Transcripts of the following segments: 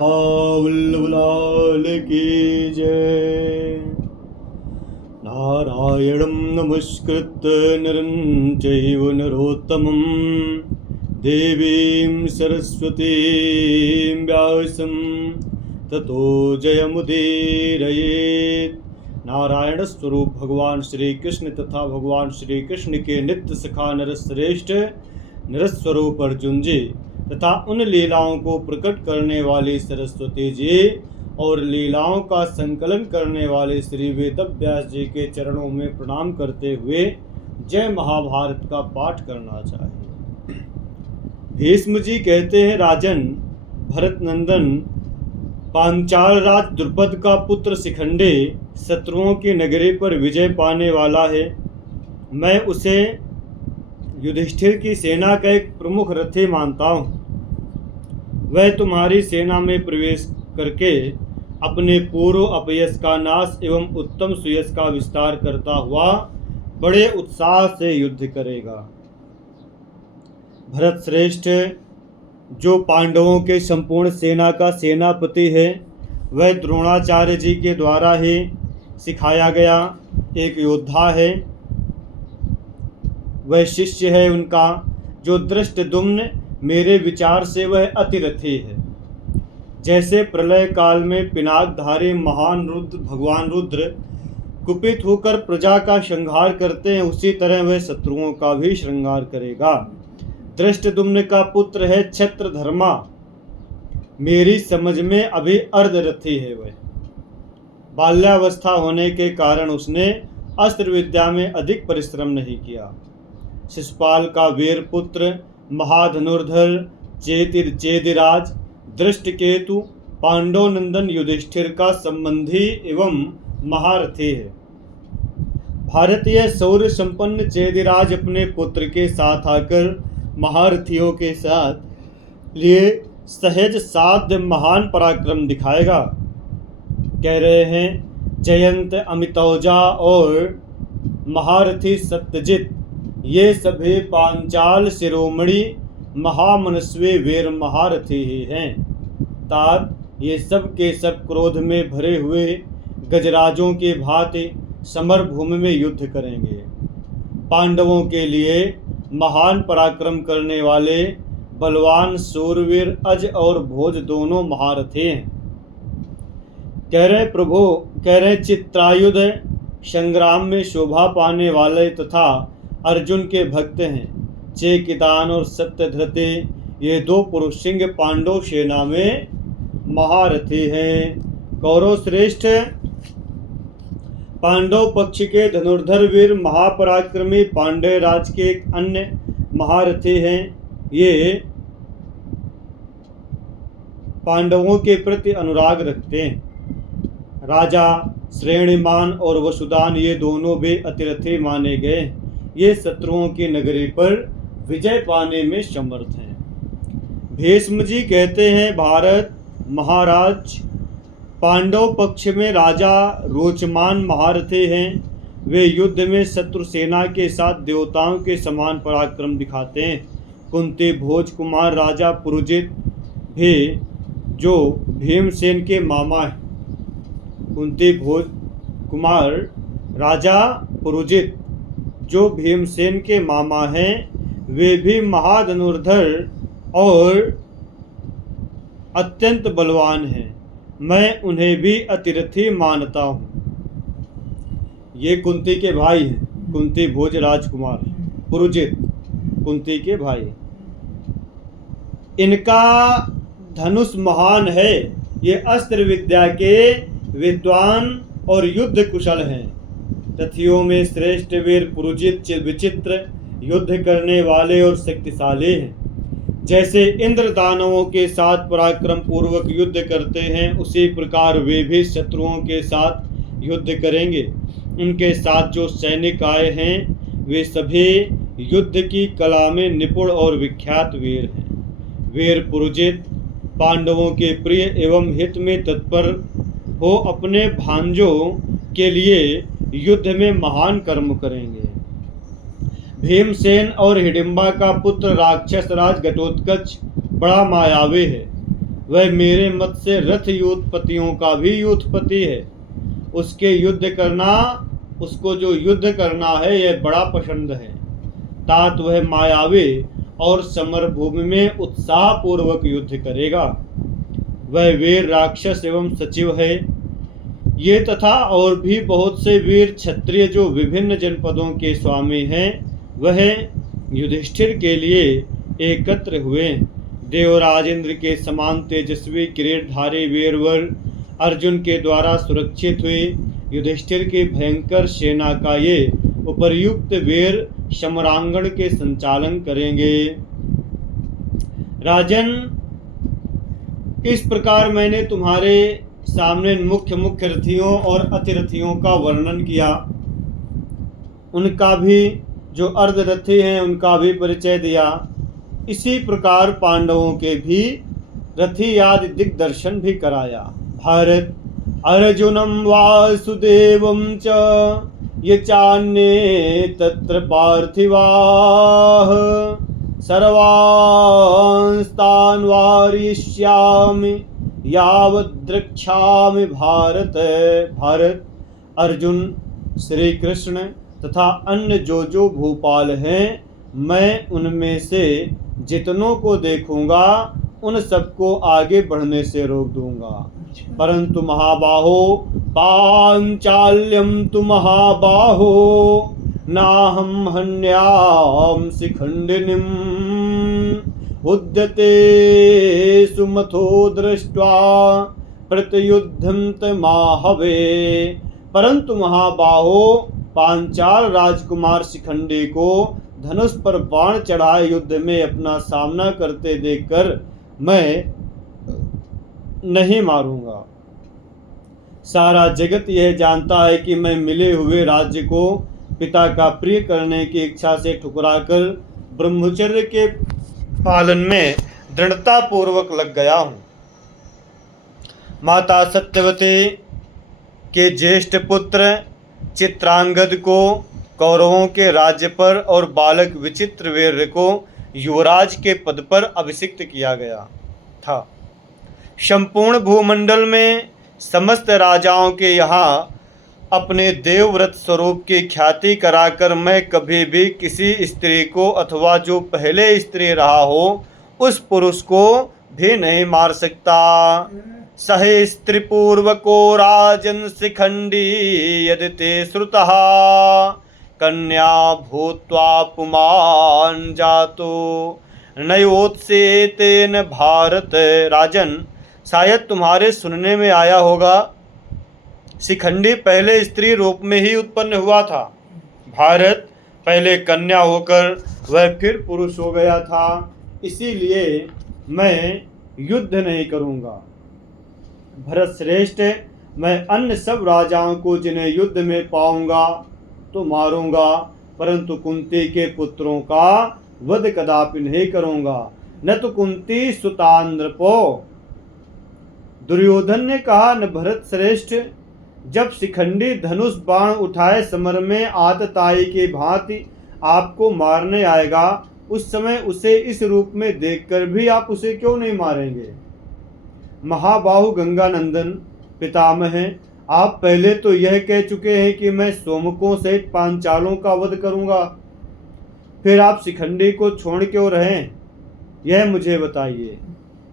बुल्लुलाल की जय। नारायणं नमस्कृत्य नरं चैव नरोत्तमं देवीं सरस्वतीं व्यासं ततो जयमुदीरयेत्। नारायण स्वरूप भगवान श्री कृष्ण तथा भगवान श्री कृष्ण के नित्य सखा नरश्रेष्ठ नरस्वरूप अर्जुन जी तथा उन लीलाओं को प्रकट करने वाली सरस्वती जी और लीलाओं का संकलन करने वाले श्री वेदव्यास जी के चरणों में प्रणाम करते हुए जय महाभारत का पाठ करना चाहिए। भीष्म जी कहते हैं, राजन भरत नंदन पांचाल राज द्रुपद का पुत्र शिखंडी शत्रुओं की नगरी पर विजय पाने वाला है। मैं उसे युधिष्ठिर की सेना का एक प्रमुख रथी मानता हूँ। वह तुम्हारी सेना में प्रवेश करके अपने पूर्व अपयश का नाश एवं उत्तम सुयश का विस्तार करता हुआ बड़े उत्साह से युद्ध करेगा। भरत श्रेष्ठ जो पांडवों के संपूर्ण सेना का सेनापति है, वह द्रोणाचार्य जी के द्वारा ही सिखाया गया एक योद्धा है। वह शिष्य है उनका जो दृष्टद्युम्न, मेरे विचार से वह अतिरथी है। जैसे प्रलय काल में पिनाकधारी महान रुद्र भगवान रुद्र कुपित होकर प्रजा का श्रृंगार करते हैं, उसी तरह वह शत्रुओं का भी श्रृंगार करेगा। दृष्टद्युम्न का पुत्र है छत्रधर्मा। मेरी समझ में अभी अर्धरथी है। वह बाल्यावस्था होने के कारण उसने अस्त्र विद्या में अधिक परिश्रम नहीं किया। शिशुपाल का वीर पुत्र महाधनुर्धर चेदिराज दृष्टकेतु पांडव नंदन युधिष्ठिर का संबंधी एवं महारथी है। भारतीय शौर्य संपन्न चेदिराज अपने पुत्र के साथ आकर महारथियों के साथ लिए सहज साध्य महान पराक्रम दिखाएगा। कह रहे हैं, जयंत अमितौजा और महारथी सत्यजित ये सभी पांचाल शिरोमणि महामनस्वी वीर महारथी ही हैं। तात ये सब के सब क्रोध में भरे हुए गजराजों के भांति समर भूमि में युद्ध करेंगे। पांडवों के लिए महान पराक्रम करने वाले बलवान सूरवीर अज और भोज दोनों महारथी हैं। कह रहे चित्रायुध संग्राम में शोभा पाने वाले तथा अर्जुन के भक्त हैं। चेकितान और सत्यधृति ये दो पुरुष सिंह पांडव सेना में महारथी हैं। कौरव श्रेष्ठ पांडव पक्ष के धनुर्धर वीर महापराक्रमी पांड्य राज के एक अन्य महारथी हैं। ये पांडवों के प्रति अनुराग रखते हैं। राजा श्रेणीमान और वसुदान ये दोनों भी अतिरथी माने गए। ये शत्रुओं की नगरी पर विजय पाने में समर्थ हैं। भीष्म जी कहते हैं, भारत महाराज पांडव पक्ष में राजा रोचमान महारथी हैं। वे युद्ध में शत्रु सेना के साथ देवताओं के समान पराक्रम दिखाते हैं। कुंती भोज कुमार राजा पुरुजित भी जो भीमसेन के मामा हैं। कुंती भोज कुमार राजा पुरुजित जो भीमसेन के मामा हैं, वे भी महाधनुर्धर और अत्यंत बलवान हैं। मैं उन्हें भी अतिरथी मानता हूँ। ये कुंती के भाई हैं। कुंती भोज राजकुमार पुरुजित कुंती के भाई। इनका धनुष महान है। ये अस्त्र विद्या के विद्वान और युद्ध कुशल हैं। रथियों में श्रेष्ठ वीर पुरुजित विचित्र युद्ध करने वाले और शक्तिशाली हैं। जैसे इंद्र दानवों के साथ पराक्रम पूर्वक युद्ध करते हैं, उसी प्रकार वे भी शत्रुओं के साथ युद्ध करेंगे। उनके साथ जो सैनिक आए हैं, वे सभी युद्ध की कला में निपुण और विख्यात वीर हैं। वीर पुरुजित पांडवों के प्रिय एवं हित में तत्पर हो अपने भांजों के लिए युद्ध में महान कर्म करेंगे। भीमसेन और हिडिंबा का पुत्र राक्षस राज घटोत्कच बड़ा मायावी है। वह मेरे मत से रथ योत्पत्तियों का भी योत्पत्ति है। उसको जो युद्ध करना है यह बड़ा पसंद है। तात वह मायावी और समर भूमि में उत्साह पूर्वक युद्ध करेगा। वह वीर राक्षस एवं सचिव है। ये तथा और भी बहुत से वीर क्षत्रिय जो विभिन्न जनपदों के स्वामी हैं, वह युधिष्ठिर के लिए एकत्र हुए। देवराज इंद्र के समान तेजस्वी किरीटधारी वीरवर अर्जुन के द्वारा सुरक्षित हुए युधिष्ठिर की भयंकर सेना का ये उपर्युक्त वीर समरांगण के संचालन करेंगे। राजन, इस प्रकार मैंने तुम्हारे सामने मुख्य मुख्य रथियों और अतिरथियों का वर्णन किया। उनका भी जो अर्धरथी हैं उनका भी परिचय दिया। इसी प्रकार पांडवों के भी रथी आदि दिग्दर्शन भी कराया। भारत अर्जुनम वासुदेवम च ये चान्ये तत्र पार्थिवाः सर्वांस्तान् वारयिष्यामि यावद्रक्ष्यामि भारत। भारत, अर्जुन, श्री कृष्ण तथा अन्य जो भूपाल हैं, मैं उनमें से जितनों को देखूंगा उन सबको आगे बढ़ने से रोक दूंगा। परंतु महाबाहो पांचाल्यम तु महाबाहो नाहं हन्याम शिखंडिनीम उद्यते सुमथो दृष्ट्वा प्रत्युद्धं तमाहवे। परंतु महाबाहो, पांचाल राजकुमार शिखंडी को धनुष पर बाण चढ़ाए युद्ध में अपना सामना करते देखकर मैं नहीं मारूंगा। सारा जगत यह जानता है कि मैं मिले हुए राज्य को पिता का प्रिय करने की इच्छा से ठुकराकर ब्रह्मचर्य के पालन में दृढ़ता पूर्वक लग गया हूँ। माता सत्यवती के ज्येष्ठ पुत्र चित्रांगद को कौरवों के राज्य पर और बालक विचित्रवीर्य को युवराज के पद पर अभिषिक्त किया गया था। संपूर्ण भूमंडल में समस्त राजाओं के यहाँ अपने देवव्रत स्वरूप की ख्याति कराकर मैं कभी भी किसी स्त्री को अथवा जो पहले स्त्री रहा हो उस पुरुष को भी नहीं मार सकता। सहे स्त्री पूर्वको राजन शिखंडी यदि ते श्रुतः कन्या भूत्वा पुमान् जातो नयोत्सेतेन भारत। राजन, शायद तुम्हारे सुनने में आया होगा शिखंडी पहले स्त्री रूप में ही उत्पन्न हुआ था। भारत, पहले कन्या होकर वह फिर पुरुष हो गया था। इसीलिए मैं युद्ध नहीं करूंगा। भरत श्रेष्ठ, मैं अन्य सब राजाओं को जिन्हें युद्ध में पाऊंगा तो मारूंगा, परंतु कुंती के पुत्रों का वध कदापि नहीं करूंगा। न तो कुंती सुतांद्रपो। दुर्योधन ने कहा, न भरत श्रेष्ठ, जब शिखंडी धनुष बाण उठाए समर में आतताई की भांति आपको मारने आएगा, उस समय उसे इस रूप में देखकर भी आप उसे क्यों नहीं मारेंगे? महाबाहु गंगानंदन पितामह हैं, आप पहले तो यह कह चुके हैं कि मैं सोमकों सहित पांचालों का वध करूंगा, फिर आप शिखंडी को छोड़ क्यों रहें, यह मुझे बताइए।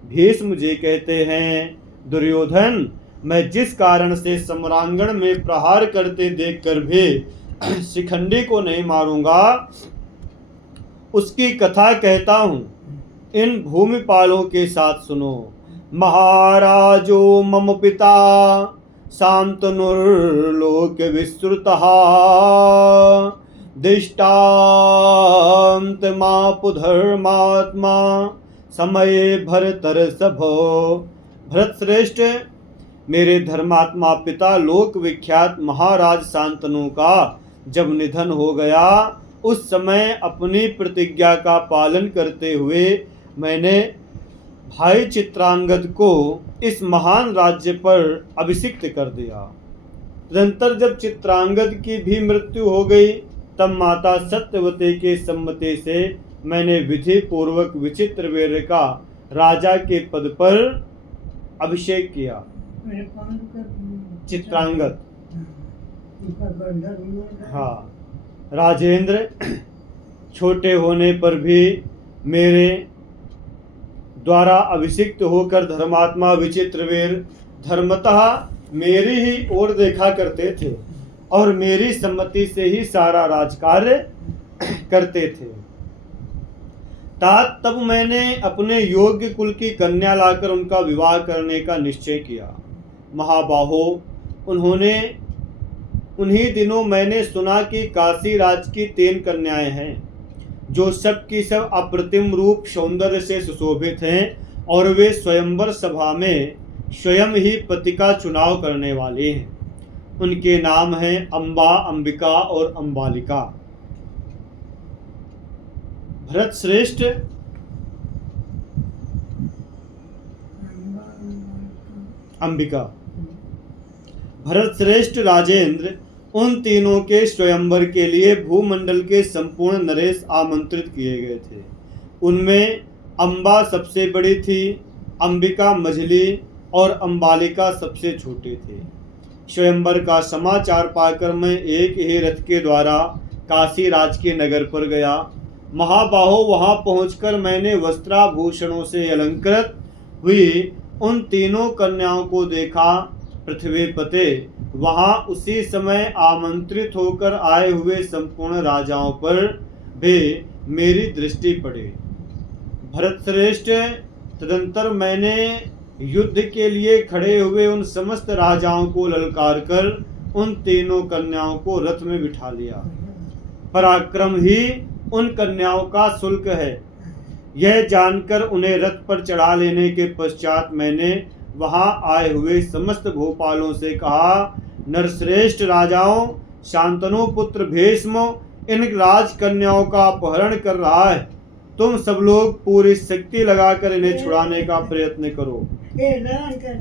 भीष्म मुझे कहते हैं, दुर्योधन, मैं जिस कारण से सम्रांगण में प्रहार करते देखकर भी शिखंडी को नहीं मारूंगा उसकी कथा कहता हूँ। इन भूमिपालों के साथ सुनो। महाराजो मम पिता शांतनुर्लोक विस्तृतः दिष्टान्तमापुधर्मात्मा समय भरतर्षभो। भरत श्रेष्ठ, मेरे धर्मात्मा पिता लोक विख्यात महाराज शांतनु का जब निधन हो गया, उस समय अपनी प्रतिज्ञा का पालन करते हुए मैंने भाई चित्रांगद को इस महान राज्य पर अभिषिक्त कर दिया। तदंतर जब चित्रांगद की भी मृत्यु हो गई, तब माता सत्यवती के सम्मति से मैंने विधि पूर्वक विचित्रवीर्य का राजा के पद पर अभिषेक किया। चित्रांगद। हाँ, राजेंद्र, छोटे होने पर भी मेरे द्वारा अभिषिक्त होकर धर्मात्मा विचित्रवीर धर्मतः मेरी ही ओर देखा करते थे और मेरी सम्मति से ही सारा राजकार्य करते थे। तात तब मैंने अपने योग्य कुल की कन्या लाकर उनका विवाह करने का निश्चय किया। महाबाहो, उन्हीं दिनों मैंने सुना कि काशी राज की 3 कन्याएं हैं जो सब की सब अप्रतिम रूप सौंदर्य से सुशोभित हैं और वे स्वयंवर सभा में स्वयं ही पति का चुनाव करने वाले हैं। उनके नाम हैं अम्बा, अंबिका और अंबालिका। भरत श्रेष्ठ अंबिका। भरत श्रेष्ठ राजेंद्र, उन तीनों के स्वयंवर के लिए भूमंडल के संपूर्ण नरेश आमंत्रित किए गए थे। उनमें अम्बा सबसे बड़ी थी, अंबिका मझली और अंबालिका सबसे छोटे थे। स्वयंवर का समाचार पाकर मैं एक ही रथ के द्वारा काशी राज के नगर पर गया। महाबाहो, वहां पहुंचकर मैंने वस्त्राभूषणों से अलंकृत हुई उन तीनों कन्याओं को देखा। पृथ्वीपते, वहां उसी समय आमंत्रित होकर आए हुए संपूर्ण राजाओं पर भी मेरी दृष्टि पड़ी। भरत श्रेष्ठ, तदंतर मैंने युद्ध के लिए खड़े हुए उन समस्त राजाओं को ललकार कर उन तीनों कन्याओं को रथ में बिठा लिया। पराक्रम ही उन कन्याओं का शुल्क है। यह जानकर उन्हें रथ पर चढ़ा लेने के पश्चात मैंने वहां आए हुए समस्त भोपालों से कहा, नरश्रेष्ठ राजाओं, शांतनु पुत्र भीष्म इन राजकन्याओं का अपहरण कर रहा है। तुम सब लोग पूरी शक्ति लगाकर इन्हें छुड़ाने का प्रयत्न करो,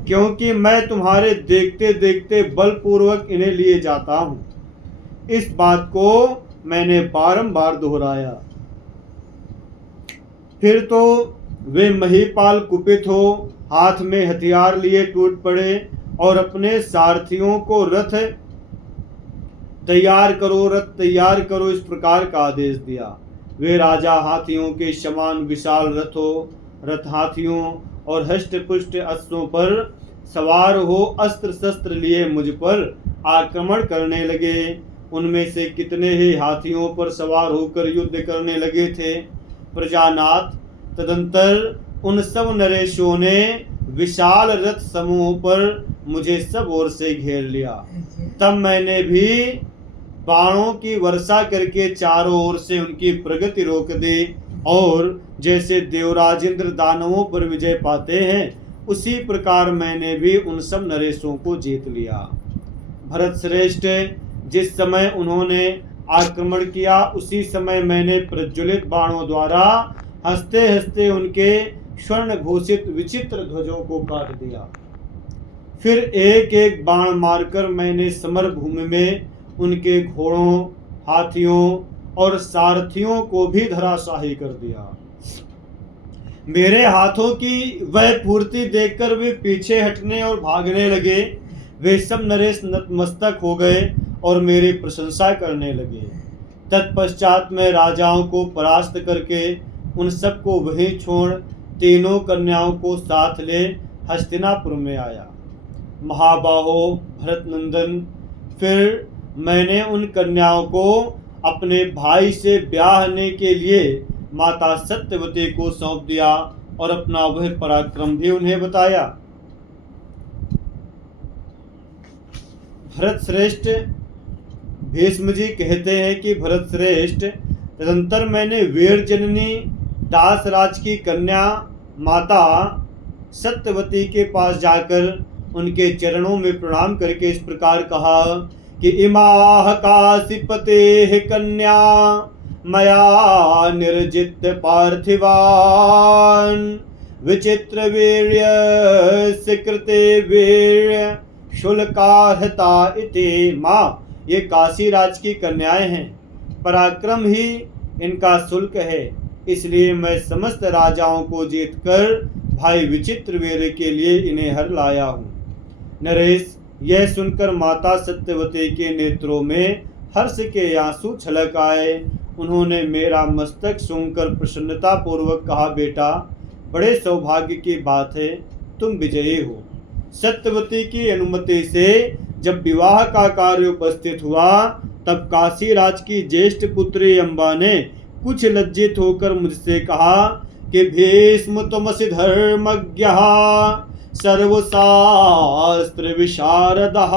क्योंकि मैं तुम्हारे देखते देखते बलपूर्वक इन्हें लिए जाता हूँ। इस बात को मैंने बारंबार दोहराया। फिर तो वे महीपाल कुपित हो हाथ में हथियार लिए टूट पड़े और अपने सारथियों को रथ तैयार करो इस प्रकार का आदेश दिया। वे राजा हाथियों के समान विशाल रथ हाथियों और हष्ट-पुष्ट अश्वों पर सवार हो अस्त्र शस्त्र लिए मुझ पर आक्रमण करने लगे। उनमें से कितने ही हाथियों पर सवार होकर युद्ध करने लगे थे। प्रजानाथ, तदंतर उन सब नरेशों ने विशाल रथ समूह पर मुझे सब ओर से घेर लिया। तब मैंने भी बाणों की वर्षा करके चारों ओर से उनकी प्रगति रोक दी और जैसे देवराज इंद्र दानवों पर विजय पाते हैं उसी प्रकार मैंने भी उन सब नरेशों को जीत लिया। भरत श्रेष्ठ, जिस समय उन्होंने आक्रमण किया उसी समय मैंने प्रज्वलित बाणों द्वारा हंसते हंसते उनके स्वर्ण भूषित विचित्र ध्वजों को काट दिया। फिर एक एक बाण मारकर मैंने समर भूमि में उनके घोड़ों, हाथियों और सारथियों को भी धराशाही कर दिया। मेरे हाथों की वह फूर्ति देखकर वे पीछे हटने और भागने लगे। वे सब नरेश नतमस्तक हो गए और मेरी प्रशंसा करने लगे। तत्पश्चात मैं राजाओं को परास्त करके उन सबको वहीं छोड़ तीनों कन्याओं को साथ ले हस्तिनापुर में आया। महाबाहो भरत नंदन, फिर मैंने उन कन्याओं को अपने भाई से ब्याहने के लिए माता सत्यवती को सौंप दिया और अपना वह पराक्रम भी उन्हें बताया। भरत श्रेष्ठ, भीष्म जी कहते हैं कि भरत श्रेष्ठ, तदंतर मैंने वीर जननी दास राज की कन्या माता सत्यवती के पास जाकर उनके चरणों में प्रणाम करके इस प्रकार कहा कि इमाह काशीपते कन्या मया निर्जित पार्थिवान विचित्र वीर्य कृते वीर्य शुल्कार्हता इति। माँ, ये काशी राज की कन्याएं हैं, पराक्रम ही इनका शुल्क है, इसलिए मैं समस्त राजाओं को जीतकर भाई विचित्रवीर्य के लिए इन्हें हर लाया हूँ। नरेश, यह सुनकर माता सत्यवती के नेत्रों में हर्ष के आंसू छलक आए। उन्होंने मेरा मस्तक सूंघकर प्रसन्नता पूर्वक कहा, बेटा, बड़े सौभाग्य की बात है, तुम विजयी हो। सत्यवती की अनुमति से जब विवाह का कार्य उपस्थित हुआ, तब काशीराज की ज्येष्ठ पुत्री अम्बा ने कुछ लज्जित होकर मुझसे कहा कि भीष्म तुमसि धर्मज्ञः सर्वशास्त्र विशारदः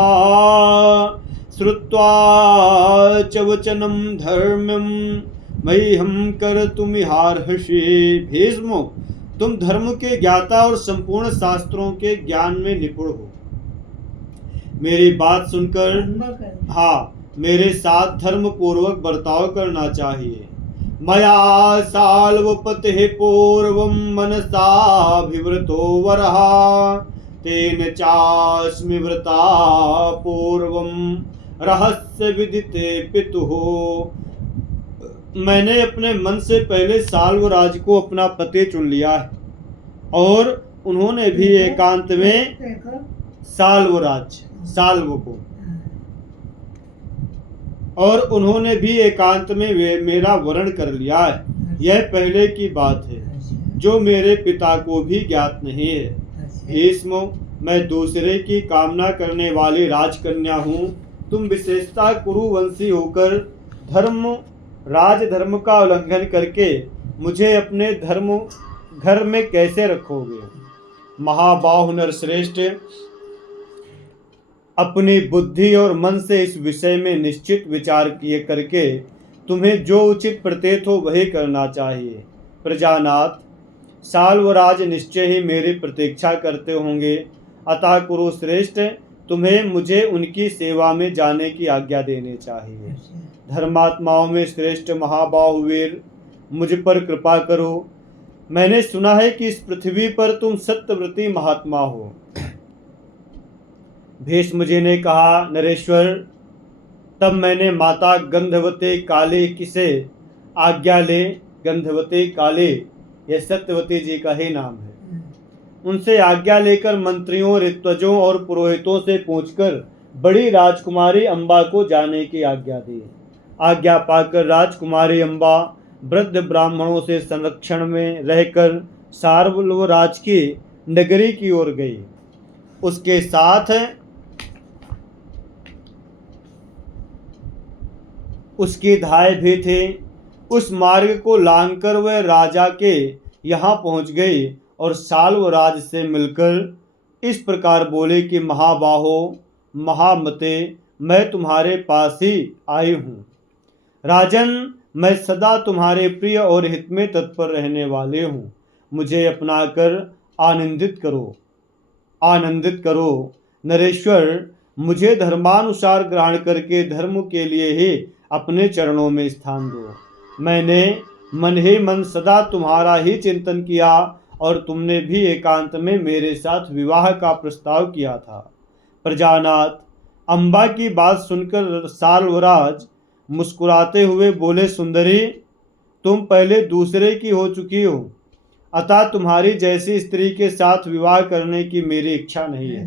श्रुत्वा च वचनं धर्म्यं मह्यं कर्तुमिहार्हसि। भीष्म, तुम धर्म के ज्ञाता और संपूर्ण शास्त्रों के ज्ञान में निपुण हो। मेरी बात सुनकर मेरे साथ धर्म पूर्वक बर्ताव करना चाहिए। मया साल्वपतिः पूर्वं मनसाभिवृतो वरः तेन चास्मि व्रता पूर्वं रहस्य विदिते पितुः। मैंने अपने मन से पहले साल्वराज को अपना पति चुन लिया है और उन्होंने भी एकांत में एकांत में मेरा वरण कर लिया है। यह पहले की बात है जो मेरे पिता को भी ज्ञात नहीं है। भीष्म, मैं दूसरे की कामना करने वाली राजकन्या हूँ। तुम विशेषता कुरुवंशी होकर राजधर्म का उल्लंघन करके मुझे अपने धर्म घर में कैसे रखोगे? महाबाहु नरश्रेष्ठ, अपनी बुद्धि और मन से इस विषय में निश्चित विचार किए करके तुम्हें जो उचित प्रतीत हो वही करना चाहिए। प्रजानाथ, साल्वराज निश्चय ही मेरी प्रतीक्षा करते होंगे, अतः कुरुश्रेष्ठ, तुम्हें मुझे उनकी सेवा में जाने की आज्ञा देनी चाहिए। धर्मात्माओं में श्रेष्ठ महाबाहुवीर, मुझ पर कृपा करो। मैंने सुना है कि इस पृथ्वी पर तुम सत्यव्रती महात्मा हो। भीष्म जी ने कहा, नरेश्वर, तब मैंने माता गंधवती काली से आज्ञा ले। गंधवती काली, यह सत्यवती जी का ही नाम है। उनसे आज्ञा लेकर मंत्रियों, ऋत्विजों और पुरोहितों से पूछकर बड़ी राजकुमारी अम्बा को जाने की आज्ञा दी। आज्ञा पाकर राजकुमारी अम्बा वृद्ध ब्राह्मणों से संरक्षण में रहकर साल्वराज की नगरी की ओर गई। उसके साथ उसकी धाय भी थी। उस मार्ग को लांघकर वह राजा के यहाँ पहुँच गई और साल्वराज से मिलकर इस प्रकार बोले कि महाबाहो, महामते, मैं तुम्हारे पास ही आई हूँ। राजन, मैं सदा तुम्हारे प्रिय और हित में तत्पर रहने वाले हूँ। मुझे अपनाकर आनंदित करो। नरेश्वर, मुझे धर्मानुसार ग्रहण करके धर्म के लिए ही अपने चरणों में स्थान दो। मैंने मन ही मन सदा तुम्हारा ही चिंतन किया और तुमने भी एकांत में मेरे साथ विवाह का प्रस्ताव किया था। प्रजानाथ, अम्बा की बात सुनकर साल्वराज मुस्कुराते हुए बोले, सुंदरी, तुम पहले दूसरे की हो चुकी हो, अतः तुम्हारी जैसी स्त्री के साथ विवाह करने की मेरी इच्छा नहीं है।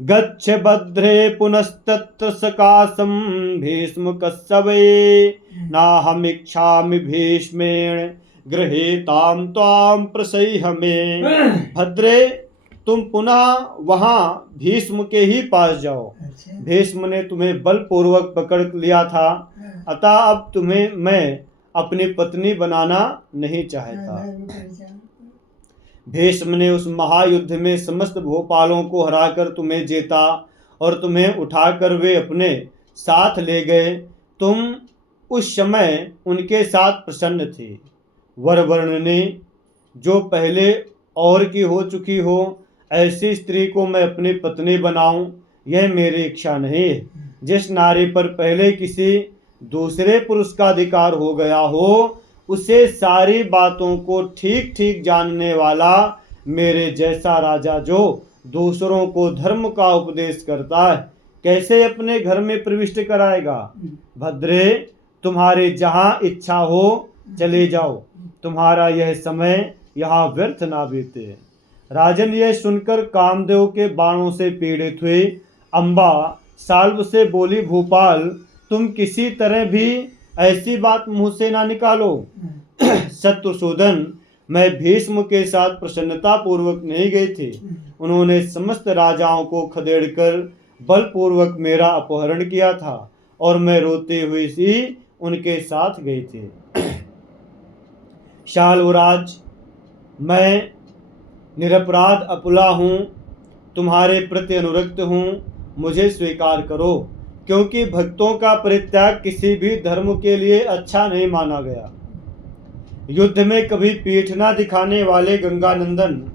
गच्छ भद्रे पुनस्तत्र सकाशं भीष्म कस्सवे नाहम इच्छामि भीष्मेण गृहीतां त्वां प्रसह्यमे। भद्रे, तुम पुनः वहां भीष्म के ही पास जाओ। भीष्म ने तुम्हें बलपूर्वक पकड़ लिया था, अतः अब तुम्हें मैं अपनी पत्नी बनाना नहीं चाहता। भीष्म ने उस महायुद्ध में समस्त भोपालों को हराकर तुम्हें जीता और तुम्हें उठाकर वे अपने साथ ले गए। तुम उस समय उनके साथ प्रसन्न थी। वरवर्णिनी, जो पहले और की हो चुकी हो, ऐसी स्त्री को मैं अपनी पत्नी बनाऊं, यह मेरी इच्छा नहीं है। जिस नारी पर पहले किसी दूसरे पुरुष का अधिकार हो गया हो, उसे सारी बातों को ठीक ठीक जानने वाला मेरे जैसा राजा जो दूसरों को धर्म का उपदेश करता है, कैसे अपने घर में प्रविष्ट कराएगा। भद्रे, तुम्हारी जहाँ इच्छा हो चले जाओ। तुम्हारा यह समय यहाँ व्यर्थ ना बीते। राजन यह सुनकर कामदेव के बाणों से पीड़ित हुई अम्बा साल्व से बोली, भूपाल तुम किसी तरह भी ऐसी बात मुंह से ना निकालो। शत्रुसूदन, मैं भीष्म के साथ प्रसन्नता पूर्वक नहीं गई थी। उन्होंने समस्त राजाओं को खदेड़कर बलपूर्वक मेरा अपहरण किया था और मैं रोते हुए ही उनके साथ गई थी। शाल्वराज, मैं निरपराध अपुला हूँ, तुम्हारे प्रति अनुरक्त हूँ, मुझे स्वीकार करो, क्योंकि भक्तों का परित्याग किसी भी धर्म के लिए अच्छा नहीं माना गया। युद्ध में कभी पीठ न दिखाने वाले गंगानंदन,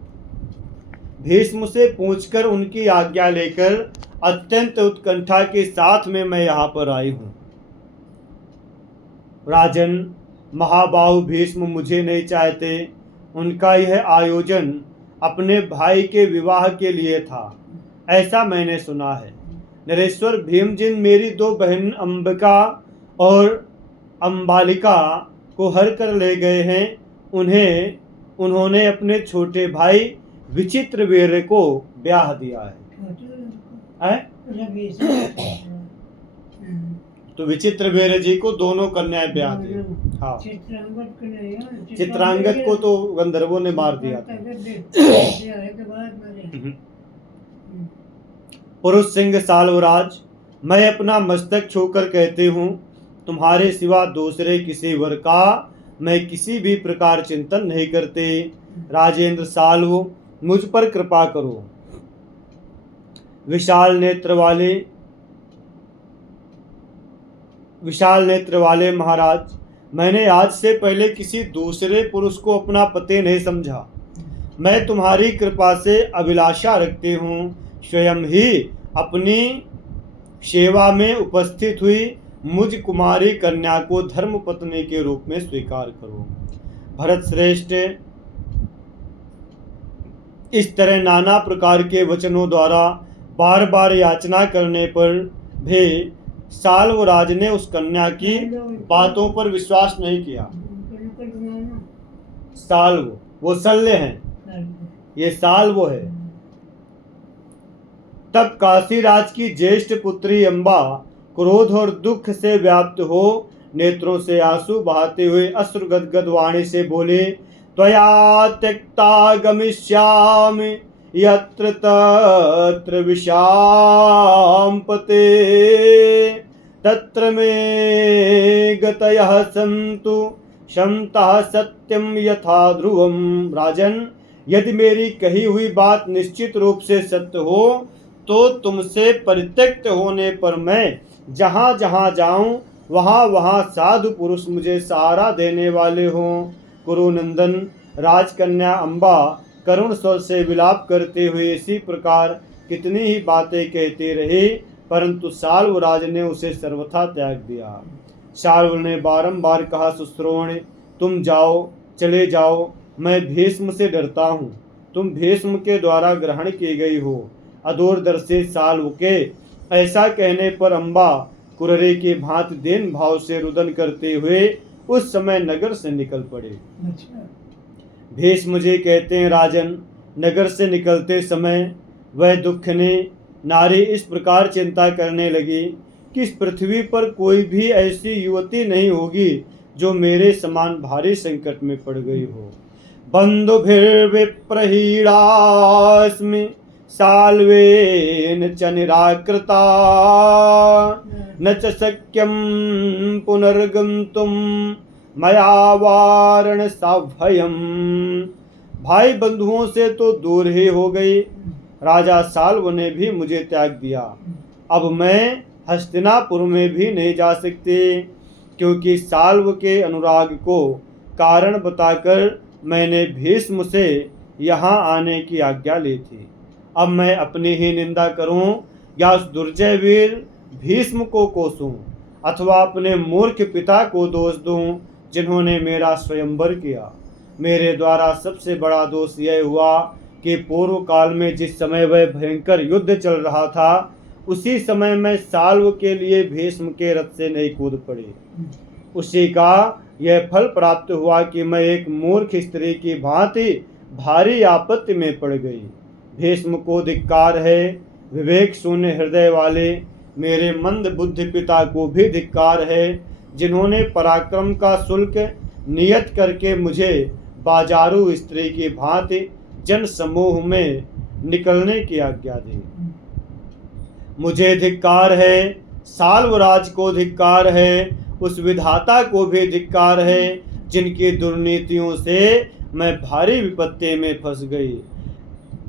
भीष्म से पूछकर उनकी आज्ञा लेकर अत्यंत उत्कंठा के साथ में मैं यहाँ पर आई हूँ। राजन, महाबाहु भीष्म मुझे नहीं चाहते। उनका यह आयोजन अपने भाई के विवाह के लिए था, ऐसा मैंने सुना है। नरेश्वर भीमजिन मेरी दो बहन अंबिका और अंबालिका को हर कर ले गए हैं। उन्होंने अपने छोटे भाई विचित्रवीर्य को ब्याह दिया है। तो विचित्रवीर्य जी को दोनों कन्याएं ब्याह दी। हाँ, चित्रांगद को तो गंधर्वों ने मार दिया था। पुरुष सिंह साल्वराज, मैं अपना मस्तक छूकर कहती हूँ, तुम्हारे सिवा दूसरे किसी वर का मैं किसी भी प्रकार चिंतन नहीं करते। राजेंद्र साल्व, मुझ पर कृपा करो। विशाल नेत्र वाले महाराज, मैंने आज से पहले किसी दूसरे पुरुष को अपना पति नहीं समझा। मैं तुम्हारी कृपा से अभिलाषा रखती हूँ, स्वयं ही अपनी सेवा में उपस्थित हुई मुझ कुमारी कन्या को धर्म पत्नी के रूप में स्वीकार करो। भरत श्रेष्ठ, इस तरह नाना प्रकार के वचनों द्वारा बार बार याचना करने पर भी साल्वराज ने उस कन्या की बातों पर विश्वास नहीं किया। साल्व वो शल्य हैं, ये साल्व है। तब काशीराज की ज्येष्ठ पुत्री अम्बा क्रोध और दुख से व्याप्त हो नेत्रों से आंसू बहाते हुए अश्रु गदगद वाणी से बोले, त्वया त्यक्ता गमिष्यामि यत्र तत्र विषाम पते तत्र मे गतयः सन्तु क्षमतः सत्यम यथा ध्रुवम। राजन, यदि मेरी कही हुई बात निश्चित रूप से सत्य हो तो तुमसे परित्यक्त होने पर मैं जहाँ जहाँ जाऊँ वहाँ वहाँ साधु पुरुष मुझे सहारा देने वाले हों। कुरुनंदन, राजकन्या अम्बा करुण स्वर से विलाप करते हुए इसी प्रकार कितनी ही बातें कहती रही, परंतु साल्वराज ने उसे सर्वथा त्याग दिया। साल्व ने बारंबार कहा, सुश्रोण, तुम जाओ, चले जाओ, मैं भीष्म से डरता हूँ। तुम भीष्म के द्वारा ग्रहण की गई हो। अदूरदर्शी साल्व के ऐसा कहने पर अम्बा कुररे की भांति दीन भाव से रुदन करते हुए उस समय नगर से निकल पड़े। भीष्म जी कहते हैं, राजन, नगर से निकलते समय वह दुखनी नारी इस प्रकार चिंता करने लगी कि इस पृथ्वी पर कोई भी ऐसी युवती नहीं होगी जो मेरे समान भारी संकट में पड़ गई हो। बंधुभिर्विप्रहीणास्मि साल्वेन च निराकृता न च शक्यं पुनर्गन्तुं मया वारणसाभयम्। भाई बंधुओं से तो दूर ही हो गई, राजा साल्व ने भी मुझे त्याग दिया। अब मैं हस्तिनापुर में भी नहीं जा सकती, क्योंकि साल्व के अनुराग को कारण बताकर मैंने भीष्म से यहाँ आने की आज्ञा ली थी। अब मैं अपनी ही निंदा करूं या उस दुर्जय वीर भीष्म को कोसूं, अथवा अपने मूर्ख पिता को दोष दूं जिन्होंने मेरा स्वयंवर किया। मेरे द्वारा सबसे बड़ा दोष यह हुआ कि पूर्व काल में जिस समय वह भयंकर युद्ध चल रहा था उसी समय मैं साल्व के लिए भीष्म के रथ से नहीं कूद पड़ी। उसी का यह फल प्राप्त हुआ कि मैं एक मूर्ख स्त्री की भांति भारी आपत्ति में पड़ गई। भीष्म को धिक्कार है, विवेक शून्य हृदय वाले मेरे मंद बुद्धि पिता को भी धिक्कार है, जिन्होंने पराक्रम का शुल्क नियत करके मुझे बाजारू स्त्री की भांति जन समूह में निकलने की आज्ञा दी। मुझे धिक्कार है, साल्वराज को धिक्कार है, उस विधाता को भी धिक्कार है, जिनकी दुर्नीतियों से मैं भारी विपत्ति में फंस गई।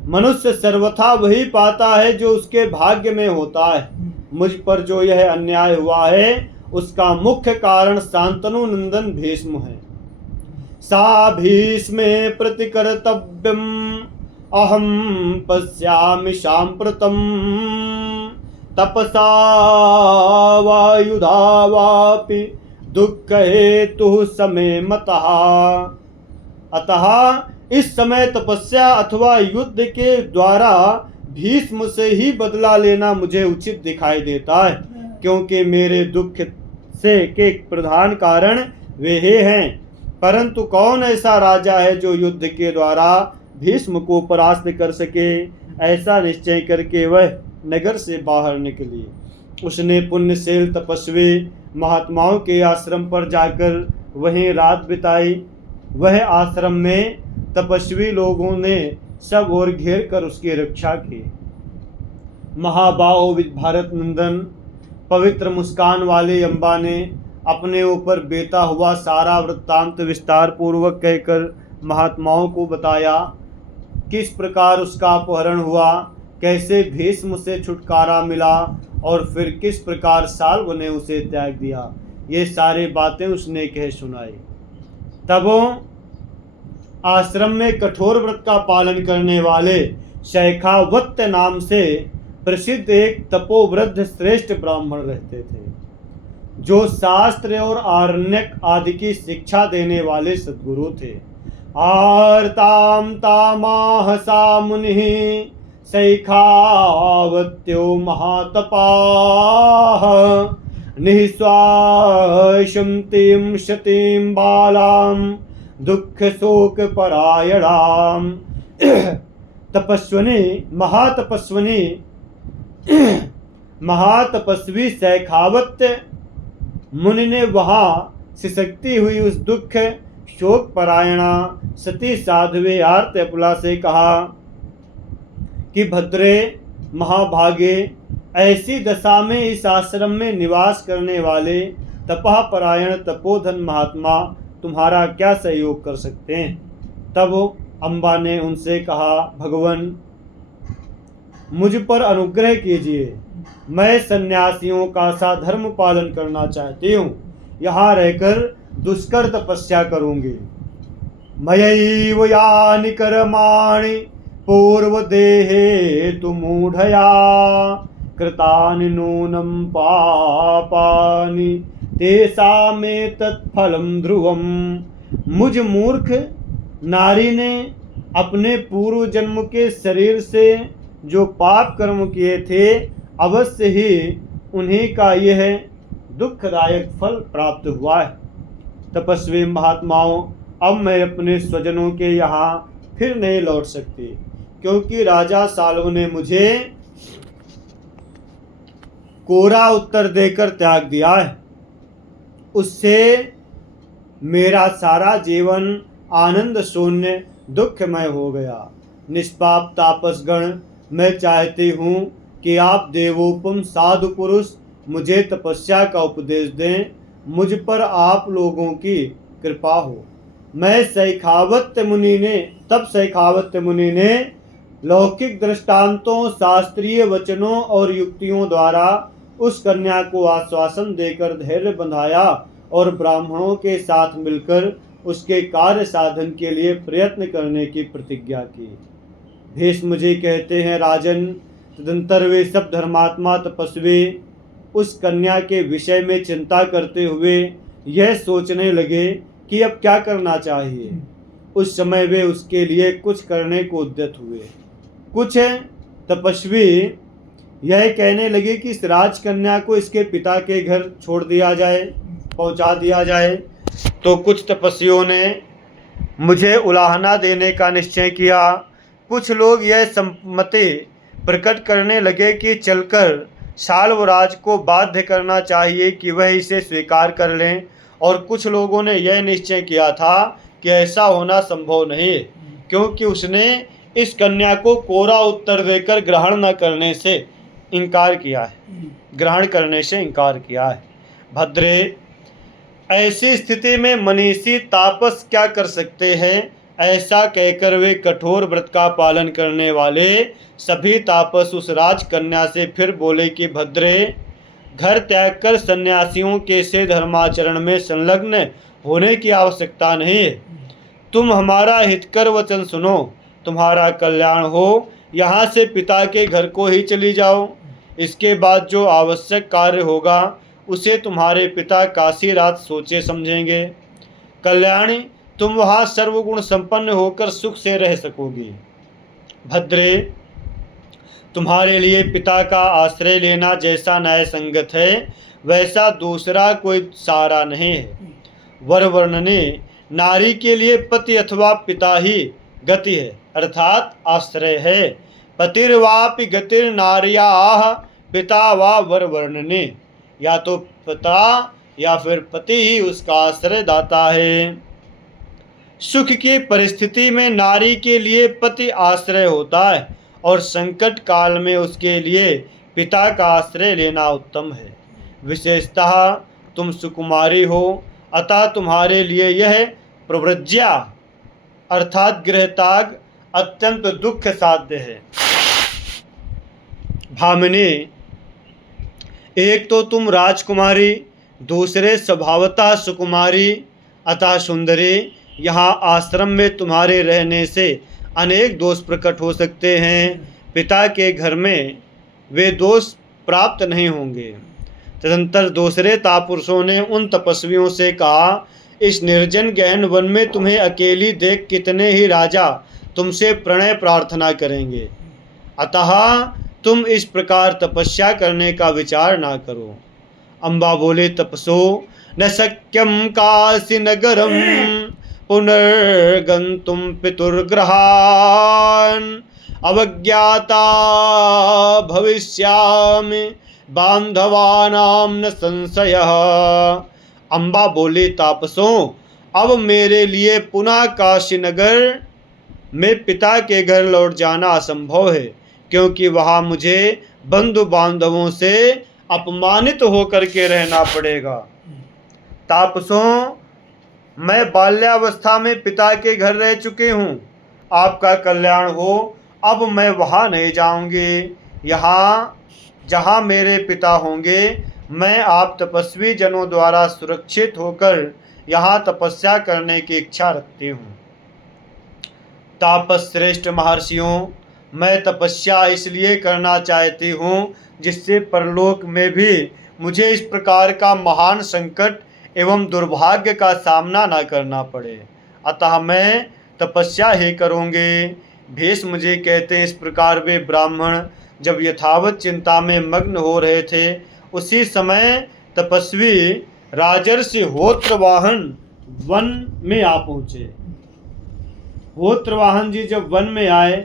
मनुष्य सर्वथा वही पाता है जो उसके भाग्य में होता है। मुझ पर जो यह अन्याय हुआ है उसका मुख्य कारण शांतनु नंदन भीष्म है। सा भीष्मे प्रतिकर्तव्यम अहम पश्यामि सांप्रतम तपसा वायुधा वापि दुख हेतु समय मतः। अतः इस समय तपस्या अथवा युद्ध के द्वारा भीष्म से ही बदला लेना मुझे उचित दिखाई देता है, क्योंकि मेरे दुख से के प्रधान कारण वे ही हैं। परंतु कौन ऐसा राजा है जो युद्ध के द्वारा भीष्म को परास्त कर सके? ऐसा निश्चय करके वह नगर से बाहर निकली। उसने पुण्यशील तपस्वी महात्माओं के आश्रम पर जाकर वहीं रात बिताई। वह आश्रम में तपस्वी लोगों ने सब ओर घेर कर उसकी रक्षा की। महाबाहो भारत नंदन पवित्र मुस्कान वाले अम्बा ने अपने ऊपर बीता हुआ सारा वृत्तांत विस्तार पूर्वक कहकर महात्माओं को बताया। किस प्रकार उसका अपहरण हुआ, कैसे भीष्म से छुटकारा मिला और फिर किस प्रकार साल्व ने उसे त्याग दिया। ये सारी बातें उसने कह सुनाई। तब आश्रम में कठोर व्रत का पालन करने वाले शैखावत्य नाम से प्रसिद्ध एक तपोवृद्ध श्रेष्ठ ब्राह्मण रहते थे, जो शास्त्र और आरण्यक आदि की शिक्षा देने वाले सद्गुरु थे। आर्ताम तामाह सा मुनिः शैखावत्यो महातपाः निःश्वासं तीं शतीं बालां दुख शोक परायणाम। महातपस्वी शैखावत्य मुनि ने वहाँ सिसकती हुई उस दुख शोक परायणा सती साध्वे आर्त अपला से कहा कि भद्रे महाभागे, ऐसी दशा में इस आश्रम में निवास करने वाले तपः परायण तपोधन महात्मा तुम्हारा क्या सहयोग कर सकते हैं। तब अम्बा ने उनसे कहा, भगवान मुझ पर अनुग्रह कीजिए, मैं सन्यासियों का सा धर्म पालन करना चाहती हूँ, यहाँ रहकर दुष्कर तपस्या करूँगी। मयैव यानि कर्माणि पूर्व देहे तु मूढ़या कृतानि नूनं पापानि तेषामेतत् फलं ध्रुवम्। मुझ मूर्ख नारी ने अपने पूर्व जन्म के शरीर से जो पाप कर्म किए थे, अवश्य ही उन्हीं का यह दुखदायक फल प्राप्त हुआ है। तपस्वी महात्माओं, अब मैं अपने स्वजनों के यहाँ फिर नहीं लौट सकती, क्योंकि राजा साल्व ने मुझे कोरा उत्तर देकर त्याग दिया है। उससे मेरा सारा जीवन आनंद शून्य दुखमय हो गया। निष्पाप तापसगण, मैं चाहती हूँ कि आप देवोपम साधु पुरुष मुझे तपस्या का उपदेश दें, मुझ पर आप लोगों की कृपा हो। शैखावत्य मुनि ने लौकिक दृष्टांतों, शास्त्रीय वचनों और युक्तियों द्वारा उस कन्या को आश्वासन देकर धैर्य बंधाया और ब्राह्मणों के साथ मिलकर उसके कार्य साधन के लिए प्रयत्न करने की प्रतिज्ञा की। भीष्म जी कहते हैं, राजन, तदंतर वे सब धर्मात्मा तपस्वी उस कन्या के विषय में चिंता करते हुए यह सोचने लगे कि अब क्या करना चाहिए। उस समय वे उसके लिए कुछ करने को उद्यत हुए। कुछ तपस्वी यह कहने लगे कि इस राजकन्या को इसके पिता के घर छोड़ दिया जाए, पहुंचा दिया जाए, तो कुछ तपस्वियों ने मुझे उलाहना देने का निश्चय किया। कुछ लोग यह सम्मति प्रकट करने लगे कि चलकर शाल्वराज को बाध्य करना चाहिए कि वह इसे स्वीकार कर लें, और कुछ लोगों ने यह निश्चय किया था कि ऐसा होना संभव नहीं है, क्योंकि उसने इस कन्या को कोरा उत्तर देकर ग्रहण करने से इनकार किया है। भद्रे, ऐसी स्थिति में मनीषी तापस क्या कर सकते हैं? ऐसा कहकर वे कठोर व्रत का पालन करने वाले सभी तापस उस राजकन्या से फिर बोले कि भद्रे, घर त्याग कर सन्यासियों के से धर्माचरण में संलग्न होने की आवश्यकता नहीं है। तुम हमारा हितकर वचन सुनो, तुम्हारा कल्याण हो, यहाँ से पिता के घर को ही चली जाओ। इसके बाद जो आवश्यक कार्य होगा उसे तुम्हारे पिता काशीराज सोचे समझेंगे। कल्याणी, तुम वहाँ सर्वगुण संपन्न होकर सुख से रह सकोगी। भद्रे, तुम्हारे लिए पिता का आश्रय लेना जैसा न्याय संगत है, वैसा दूसरा कोई सहारा नहीं है। वर वर्णने नारी के लिए पति अथवा पिता ही गति है, अर्थात आश्रय है। पतिर्वापि गतिर नार्याः पिता वा वर वर्णने, या तो पिता या फिर पति ही उसका आश्रय दाता है। सुख की परिस्थिति में नारी के लिए पति आश्रय होता है, और संकट काल में उसके लिए पिता का आश्रय लेना उत्तम है। विशेषतः तुम सुकुमारी हो, अतः तुम्हारे लिए यह प्रव्रज्या अर्थात गृहत्याग अत्यंत दुख साध्य है। भामिनी, एक तो तुम राजकुमारी, दूसरे स्वभावतः सुकुमारी अतः सुंदरी। यहाँ आश्रम में तुम्हारे रहने से अनेक दोष प्रकट हो सकते हैं, पिता के घर में वे दोष प्राप्त नहीं होंगे। तदंतर दूसरे तापुरुषों ने उन तपस्वियों से कहा, इस निर्जन गहन वन में तुम्हें अकेली देख कितने ही राजा तुमसे प्रणय प्रार्थना करेंगे, अतः तुम इस प्रकार तपस्या करने का विचार ना करो। अम्बा बोले, तपसो न शक्यम काशी नगरम पुनर्गंतुम पितुर्गृहान् अवज्ञाता भविष्यामि बांधवानां न संशयः। अम्बा बोले, तापसों, अब मेरे लिए पुनः काशी नगर में पिता के घर लौट जाना असंभव है, क्योंकि वहाँ मुझे बंधु बांधवों से अपमानित होकर के रहना पड़ेगा। तापसों, मैं बाल्यावस्था में पिता के घर रह चुके हूँ, आपका कल्याण हो, अब मैं वहाँ नहीं जाऊँगी। यहाँ जहाँ मेरे पिता होंगे, मैं आप तपस्वी जनों द्वारा सुरक्षित होकर यहाँ तपस्या करने की इच्छा रखती हूँ। तापस श्रेष्ठ महर्षियों, मैं तपस्या इसलिए करना चाहती हूँ जिससे परलोक में भी मुझे इस प्रकार का महान संकट एवं दुर्भाग्य का सामना न करना पड़े, अतः मैं तपस्या ही करूँगी। भीष्म मुझे कहते हैं, इस प्रकार वे ब्राह्मण जब यथावत चिंता में मग्न हो रहे थे, उसी समय तपस्वी राजर्षि होत्रवाहन वन में आ पहुँचे। होत्रवाहन जी जब वन में आए,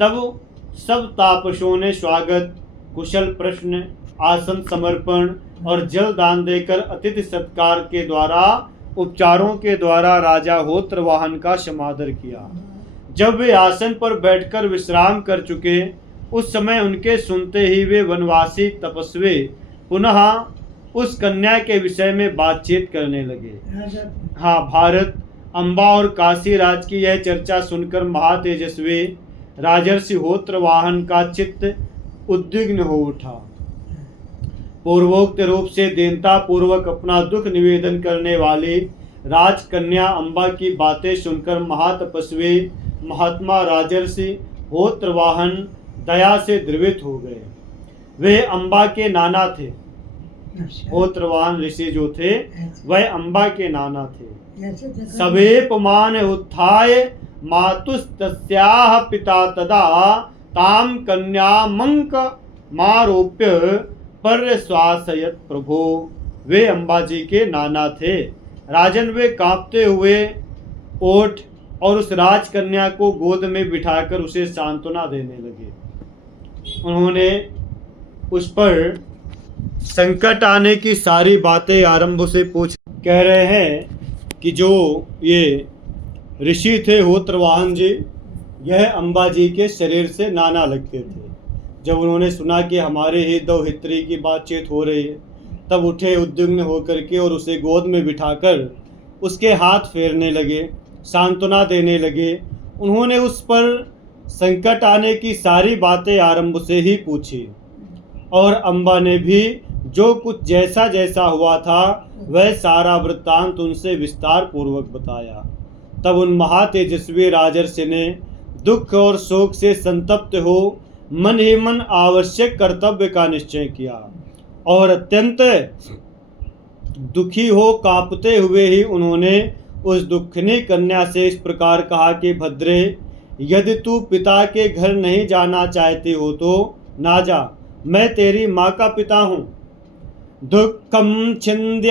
तब सब तापसों ने स्वागत, कुशल प्रश्न, आसन समर्पण और जल दान देकर अतिथि सत्कार के द्वारा उपचारों के द्वारा राजा होत्रवाहन का समादर किया। जब वे आसन पर बैठकर विश्राम कर चुके, उस समय उनके सुनते ही वे वनवासी तपस्वी पुनः उस कन्या के विषय में बातचीत करने लगे। हाँ, भारत, अम्बा और काशीराज की यह चर्चा सुनकर महातेजस्वी राजर्षि होत्रवाहन का चित्त उद्विग्न हो उठा। पूर्वोक्त रूप से दीनता पूर्वक अपना दुख निवेदन करने वाली राजकन्या अम्बा की बातें सुनकर महातपस्वी महात्मा राजर्षि होत्रवाहन दया से द्रवित हो गए। वे अम्बा के नाना थे। होत्रवाहन ऋषि जो थे वह अम्बा के नाना थे। सवेपमान उत्थाय मातुस्तस्याः पिता तदा ताम कन्यामंक मारोप्य पर्यश्वासयत प्रभो। वे अम्बा जी के नाना थे। राजन वे कांपते हुए ओठ और उस राजकन्या को गोद में बिठाकर उसे सांत्वना देने लगे। उन्होंने उस पर संकट आने की सारी बातें आरंभ से पूछ। कह रहे हैं कि जो ये ऋषि थे होत्रवाहन जी, यह अम्बा जी के शरीर से नाना लगते थे। जब उन्होंने सुना कि हमारे ही दो हित्री की बातचीत हो रही है, तब उठे उद्विग्न होकर के और उसे गोद में बिठाकर उसके हाथ फेरने लगे, सांत्वना देने लगे। उन्होंने उस पर संकट आने की सारी बातें आरंभ से ही पूछी और अम्बा ने भी जो कुछ जैसा जैसा हुआ था वह सारा वृत्तांत उनसे विस्तार पूर्वक बताया। तब उन महातेजस्वी राजर्षि ने दुख और शोक से संतप्त हो मन ही मन आवश्यक कर्तव्य का निश्चय किया और अत्यंत दुखी हो कांपते हुए ही उन्होंने उस दुखनी कन्या से इस प्रकार कहा कि भद्रे, यदि तू पिता के घर नहीं जाना चाहती हो तो ना जा, मैं तेरी माँ का पिता हूँ। दुखम छिन्द्यामहं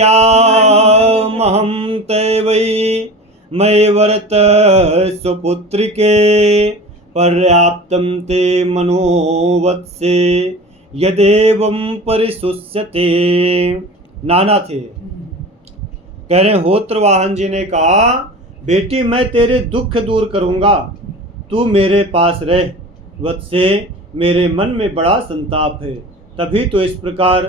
तैवै मयि वरत स्वपुत्रिके पर्याप्तं ते मनोवत्से यदेवं परिशुष्यते। नाना थे, कह रहे होत्रवाहन जी ने कहा, बेटी मैं तेरे दुख दूर करूंगा, तू मेरे पास रह। वत्से, मेरे मन में बड़ा संताप है, तभी तो इस प्रकार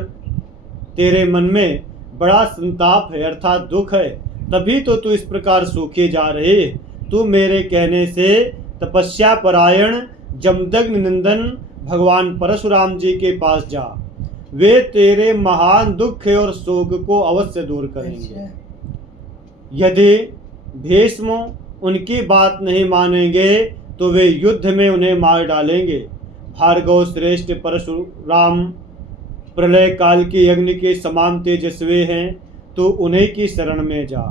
तेरे मन में बड़ा संताप है अर्थात दुख है, तभी तो तू इस प्रकार सूखी जा रही। तू मेरे कहने से तपस्या परायण जमदग्नि नंदन भगवान परशुराम जी के पास जा, वे तेरे महान दुख और शोक को अवश्य दूर करेंगे। यदि भीष्म उनकी बात नहीं मानेंगे तो वे युद्ध में उन्हें मार डालेंगे। भार्गव श्रेष्ठ परशुराम प्रलय काल के यज्ञ के समान तेजस्वी हैं, तो उन्हीं की शरण में जा।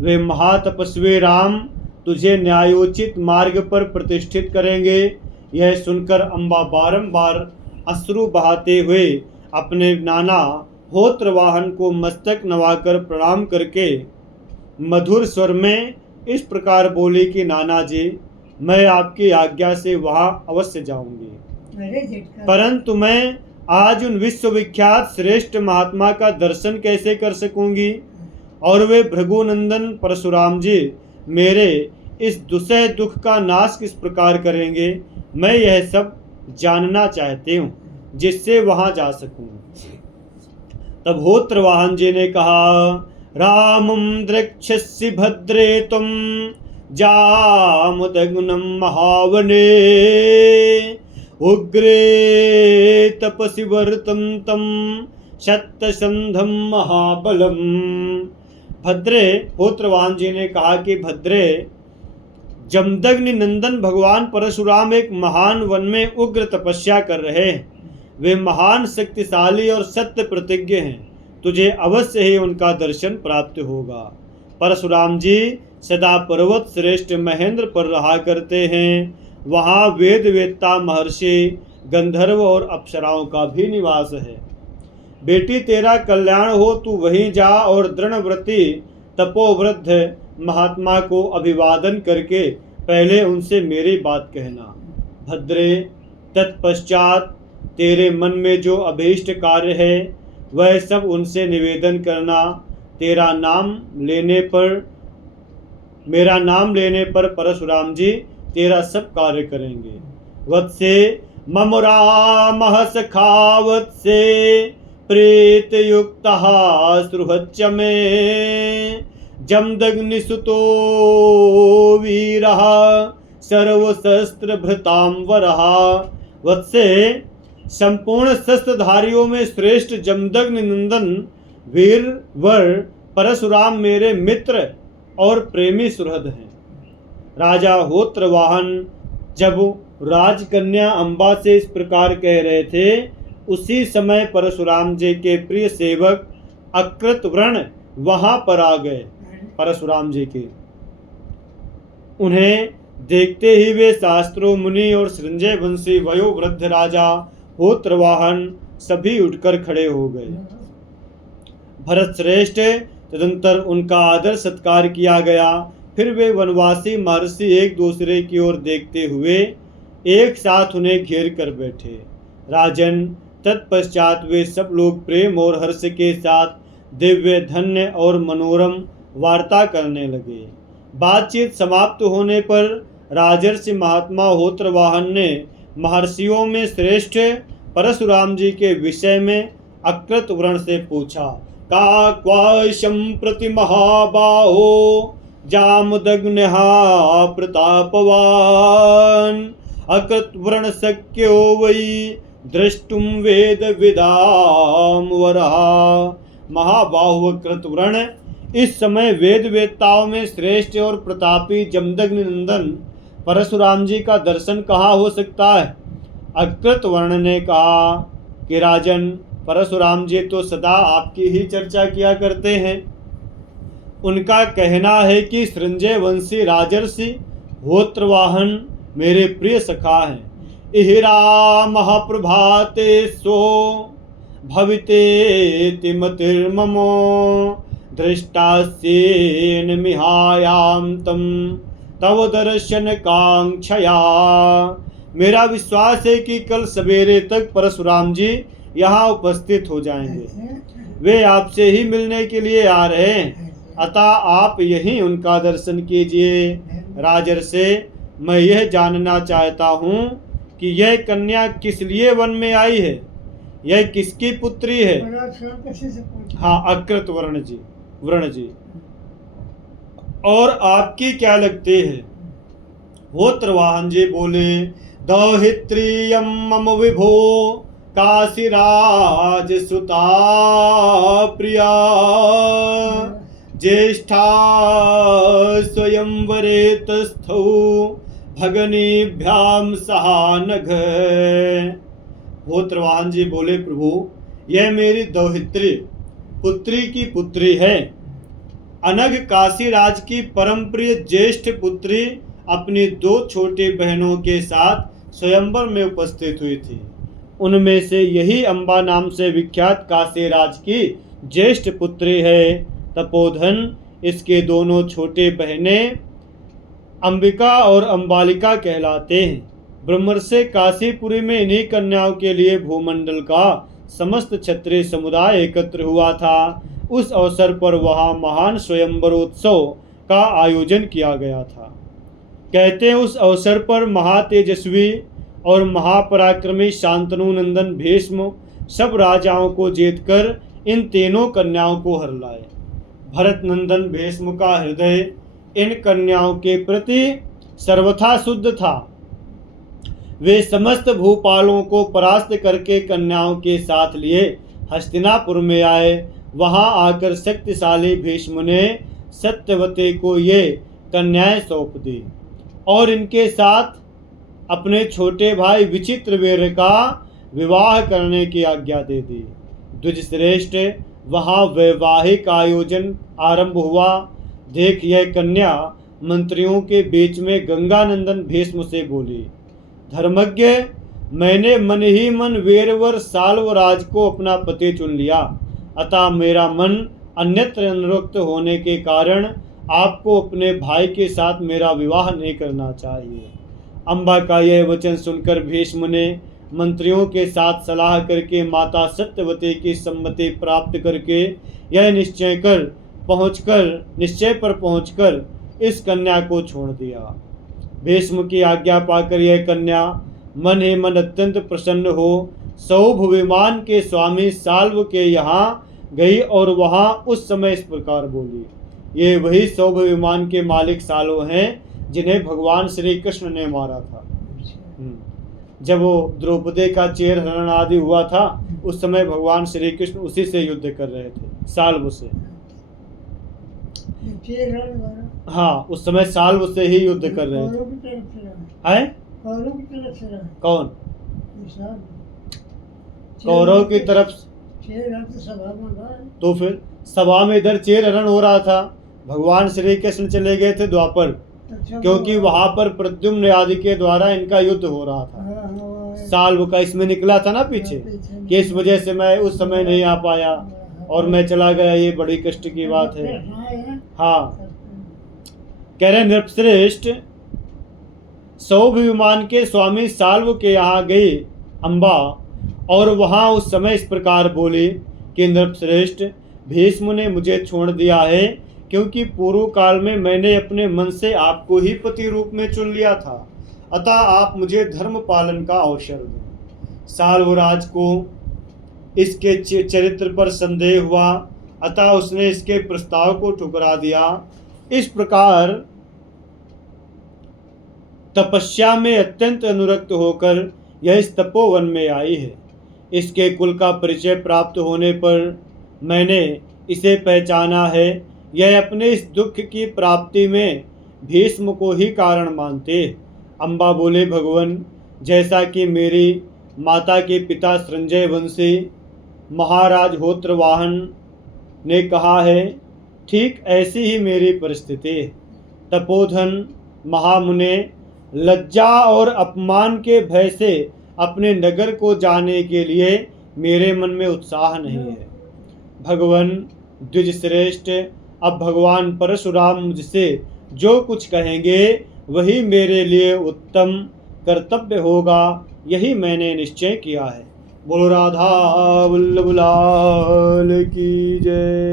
वे महातपस्वी राम तुझे न्यायोचित मार्ग पर प्रतिष्ठित करेंगे। यह सुनकर अम्बा बारंबार अश्रु बहाते हुए अपने नाना होत्रवाहन को मस्तक नवाकर प्रणाम करके मधुर स्वर में इस प्रकार बोली कि नाना जी, मैं आपकी आज्ञा से वहां अवश्य जाऊंगी, परंतु मैं आज उन विश्वविख्यात श्रेष्ठ महात्मा का दर्शन कैसे कर सकूंगी और वे भृगुनंदन परशुराम जी मेरे इस दुसह दुख का नाश किस प्रकार करेंगे, मैं यह सब जानना चाहती हूँ जिससे वहां जा सकूं। तब होत्रवाहन जी ने कहा, रामं द्रक्ष्यसि भद्रे त्वं जामुदग्नं महावने उग्रे तपसि वर्तं तं शतसंधं महाबलम। भद्रे, होत्रवाहन जी ने कहा कि भद्रे, जमदग्नि नंदन भगवान परशुराम एक महान वन में उग्र तपस्या कर रहे हैं। वे महान शक्तिशाली और सत्य प्रतिज्ञ हैं, तुझे अवश्य ही उनका दर्शन प्राप्त होगा। परशुराम जी सदा पर्वत श्रेष्ठ महेंद्र पर रहा करते हैं, वहाँ वेद वेत्ता महर्षि गंधर्व और अप्सराओं का भी निवास है। बेटी तेरा कल्याण हो, तू वहीं जा और दृढ़व्रती तपोवृद्ध महात्मा को अभिवादन करके पहले उनसे मेरी बात कहना। भद्रे, तत्पश्चात तेरे मन में जो अभीष्ट कार्य है वह सब उनसे निवेदन करना। तेरा नाम लेने पर, मेरा नाम लेने पर परशुराम जी तेरा सब कार्य करेंगे। वत्से मम रामः सखा वत्से प्रीत युक्तः सुहृच्च मे जमदग्निसुतो वीरः सर्वशस्त्रभृतांवरः। वत्से, संपूर्ण शस्त्रधारियों में श्रेष्ठ जमदग्नि नंदन वीर वर परशुराम मेरे मित्र और प्रेमी सुहृद हैं। राजा होत्रवाहन जब राजकन्या अम्बा से इस प्रकार कह रहे थे, उसी समय परशुराम जी के प्रिय सेवक अकृतव्रण वहां पर आ गए। परशुराम जी के उन्हें देखते ही वे शास्त्रों मुनि और संजय वंशी वयोवृद्ध राजा होत्रवाहन सभी उठकर खड़े हो गए। भरत श्रेष्ठ, तदंतर उनका आदर सत्कार किया गया। फिर वे वनवासी महर्षि एक दूसरे की ओर देखते हुए एक साथ उन्हें घेर कर बैठे। राजन, तत्पश्चात वे सब लोग प्रेम और हर्ष के साथ दिव्य, धन्य और मनोरम वार्ता करने लगे। बातचीत समाप्त होने पर राजर्षि महात्मा होत्रवाहन ने महर्षियों में श्रेष्ठ परशुराम जी के विषय में अकृत व्रण से पूछा। का क्वाशं प्रति महाबाहो जामदग्न्यः प्रतापवान् अकृत व्रण शक्यो वै द्रष्टुम वेद विदाम वरः। महाबाहु कृत व्रण, इस समय वेद वेत्ताओं में श्रेष्ठ और प्रतापी जमदग्नि नंदन परशुराम जी का दर्शन कहाँ हो सकता है। अकृत वर्ण ने कहा कि राजन, परशुराम जी तो सदा आपकी ही चर्चा किया करते हैं। उनका कहना है कि सृंजय वंशी राजर्षि होत्रवाहन मेरे प्रिय सखा हैं। इहिरा महाप्रभाते सो भविते मतिर्ममो दृष्टास्येन मिहायाम तम तव दर्शन कांक्षया। मेरा विश्वास है कि कल सवेरे तक परशुराम जी यहाँ उपस्थित हो जाएंगे। वे आपसे ही मिलने के लिए आ रहे हैं, अतः आप यहीं उनका दर्शन कीजिए। राजर्षि, मैं यह जानना चाहता हूँ कि यह कन्या किस लिए वन में आई है, यह किसकी पुत्री है। हाँ, अकृत वर्ण जी, और आपकी क्या लगती है। होत्रवाहन जी बोले, दौहित्रीयं मम विभो काशीराज सुता प्रिया ज्येष्ठा स्वयंवरे तस्थौ भगनीभ्याम सहानघ। होत्रवाहन जी बोले, प्रभु, यह मेरी दौहित्री पुत्री की पुत्री है। अनघ काशीराज की परम प्रिय ज्येष्ठ पुत्री अपनी दो छोटी बहनों के साथ स्वयंवर में उपस्थित हुई थी। उनमें से यही अंबा नाम से विख्यात काशीराज की ज्येष्ठ पुत्री है। तपोधन, इसके दोनों छोटे बहनें अंबिका और अंबालिका कहलाते हैं। ब्रह्मर्षि काशीपुरी में इन्हीं कन्याओं के लिए भूमंडल का समस्त क्षत्रिय समुदाय एकत्र हुआ था। उस अवसर पर वहाँ महान स्वयंवरोत्सव का आयोजन किया गया था। कहते हैं उस अवसर पर महातेजस्वी और महापराक्रमी शांतनु नंदन भीष्म सब राजाओं को जीतकर इन तीनों कन्याओं को हर लाए। भरत नंदन भीष्म का हृदय इन कन्याओं के प्रति सर्वथा शुद्ध था। वे समस्त भूपालों को परास्त करके कन्याओं के साथ लिए हस्तिनापुर में आए। वहां आकर शक्तिशाली भीष्म ने सत्यवती को ये कन्याएं सौंप दी और इनके साथ अपने छोटे भाई विचित्रवीर्य का विवाह करने की आज्ञा दे दी। द्विजश्रेष्ठ, वहाँ वैवाहिक आयोजन आरंभ हुआ। देख, यह कन्या मंत्रियों के बीच में गंगानंदन भीष्म से बोली, धर्मज्ञ, मैंने मन ही मन वीरवर साल्वराज को अपना पति चुन लिया, अतः मेरा मन अन्यत्र अनुरक्त होने के कारण आपको अपने भाई के साथ मेरा विवाह नहीं करना चाहिए। अम्बा का यह वचन सुनकर भीष्म ने मंत्रियों के साथ सलाह करके माता सत्यवती की सम्मति प्राप्त करके यह निश्चय पर पहुंचकर इस कन्या को छोड़ दिया। भीष्म की आज्ञा पाकर यह कन्या मन ही मन अत्यंत प्रसन्न हो सौभ विमान के स्वामी साल्व के यहाँ गई और वहाँ उस समय इस प्रकार बोली। ये वही सौभ विमान के मालिक साल्व हैं जिन्हें भगवान श्री कृष्ण ने मारा था। जब वो द्रौपदी का चेर हरण आदि हुआ था, उस समय भगवान श्री कृष्ण उसी से युद्ध कर रहे थे, साल्व से। हाँ, उस समय साल्व से ही युद्ध कर रहे थे। है कौन? कौरव की तरफ। तो फिर सभा में इधर चेर हरण हो रहा था, भगवान श्री कृष्ण चले गए थे द्वापर, क्योंकि वहां पर प्रद्युम्न आदि के द्वारा इनका युद्ध हो रहा था। साल्व का इसमें निकला था ना पीछे, कि इस वजह से मैं उस समय नहीं आ पाया। और मैं चला गया, ये बड़ी कष्ट की बात है। हाँ, कह रहे नृपश्रेष्ठ, सौभ विमान के स्वामी साल्व के यहाँ गई अम्बा, और वहाँ उस समय इस प्रकार बोली कि नृपश्रेष्ठ, भीष्म ने मुझे छोड़ दिया है, क्योंकि पूर्व काल में मैंने अपने मन से आपको ही पति रूप में चुन लिया था, अतः आप मुझे धर्म पालन का अवसर दें। साल्वराज को इसके चरित्र पर संदेह हुआ, अतः उसने इसके प्रस्ताव को ठुकरा दिया। इस प्रकार तपस्या में अत्यंत अनुरक्त होकर यह इस तपोवन में आई है। इसके कुल का परिचय प्राप्त होने पर मैंने इसे पहचाना है। यह अपने इस दुख की प्राप्ति में भीष्म को ही कारण मानते। अम्बा बोले, भगवान, जैसा कि मेरी माता के पिता संजय वंशी महाराज होत्रवाहन ने कहा है, ठीक ऐसी ही मेरी परिस्थिति। तपोधन महामुने, लज्जा और अपमान के भय से अपने नगर को जाने के लिए मेरे मन में उत्साह नहीं है। भगवान द्विजश्रेष्ठ, अब भगवान परशुराम मुझसे जो कुछ कहेंगे वही मेरे लिए उत्तम कर्तव्य होगा, यही मैंने निश्चय किया है। बोलो राधा वल्लभ लाल की जय।